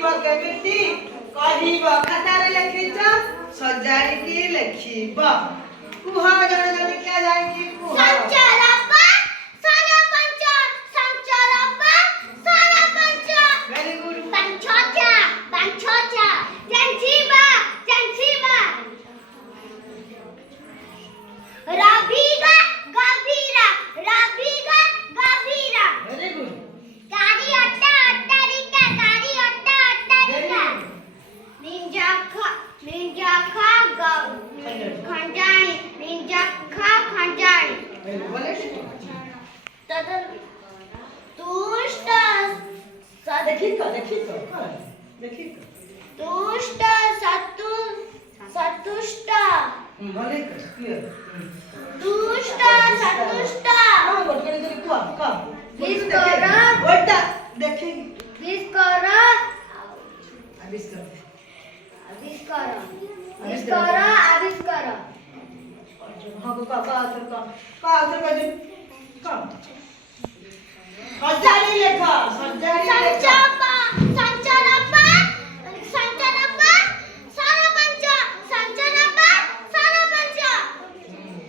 लिखिब केमिति कहिब खातारे लिखिच सजाड़िकी लिखिब कुह जण जणिका जाईकी कुह संचलपा सरपंच संचलपा सरपंच वेरी गुड पंचोचा पंचोचा जंजीबा जंजीबा रबीगा गबीरा रबीगा गबीरा वेरी गुड गाड़ी अट्टा अट्टारिका गाड़ी अट्टा अट्टारिका निंजा खा खंजानी निंजा खा खंजानी बोले तदर दुष्ट देखी दुष्ट सतुष्ट बोले क्लियर दुष्ट सतुष्ट हां बोल करे जरी कुआ का विस्कर ओटा देखी विस्कर आविष्कार आविष्कार विस्कर आविष्कार हां का जी का सजाड़ी लेखा सजाड़ी संचलपा संचलपा संचलपा सरपंच संचलपा सरपंच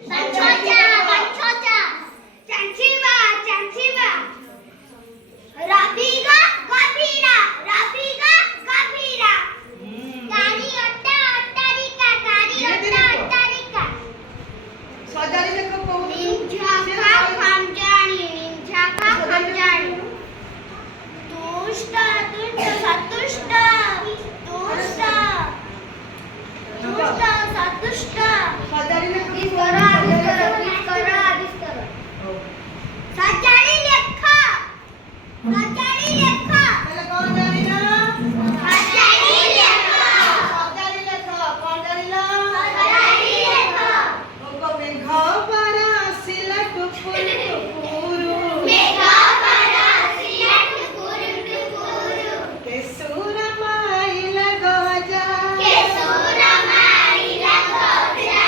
पंचोचा पंचोचा चंचीबा चंचीबा रबीगा गबीरा रबीगा गबीरा गाड़ी अट्टा अट्टारिका गाड़ी अट्टा अट्टारिका सजाड़ी लेखा को निंजा खा खंजानी निंजा खा खंजानी दुष्ट सतुष्ट दुष्ट सतुष्ट सजाड़ी लेखा विस्कर विस्कर विस्कर सजाड़ी लेखा सजाड़ी लेखा पहले कौन जानी ना सजाड़ी लेखा सजाड़ी लेखा कौन जानी ना सजाड़ी लेखा उनको मेघा पर आसिला टुकुरु मेघा परा सिलट कुरुटुकुरु केसुर माइला गजा केसुर माइला गजा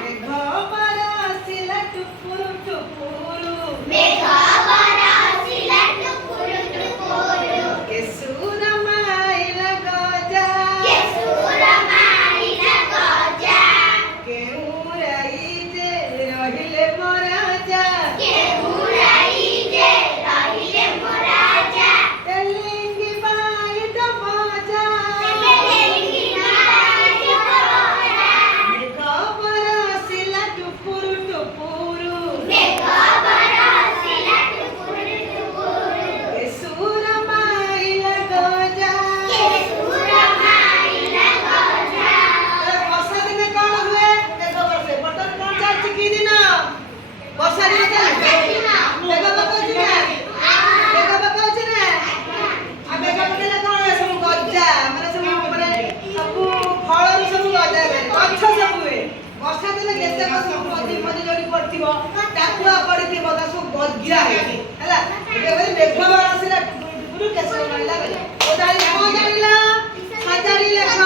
मेघा पर आसिला टुकुरु मेघा परा सिलट कुरुटुकुरु केसुर माइला गजा केसुर माइला गजा केउराई जे रहिले मराजा केहुराई जे रहिले मोराजा तेलिंगी बाई दमाजा तेलिंगी बाई दमाजा मेघा पर आसिला टुकुरु मेघा परा सिलट कुरुटुकुरु केसुर माइला गजा केसुर माइला गजा ବର୍ଷା ଦିନେ କଣ ହୁଏ ଦେଖ ବର୍ଷେ ବର୍ତ୍ତମାନ କଣ ଚାଲିଛି କି ଦିନ ବର୍ଷା ଦିନ ଚାଲିଛି ମେଘ ପକଉଛି ନା ମେଘ ପକଉଛି ନା ଆଉ ମେଘ ପକେଇଲେ କଣ ହୁଏ ସବୁ ଗଜା ମାନେ ସବୁ ଫଳରୁ ସବୁ ଗଜା ହୁଏ ଗଛ ସବୁ ହୁଏ ବର୍ଷା ଦିନେ ଯେତେ ସବୁ ମଝି ମଝି ଯୋଉଠି ପଡିଥିବ ଟାକୁଆ ପଡିଥିବ ତା ସବୁ ଗଜା ହୁଏ ହେଲା ଏବେ ମେଘ ଆସିଲା ଟୁକୁରୁ କେଶ ମାରିଲା ବେଳେ ଓ କଣ ଜାଣିଲା ସଜାଡ଼ି ଲେଖ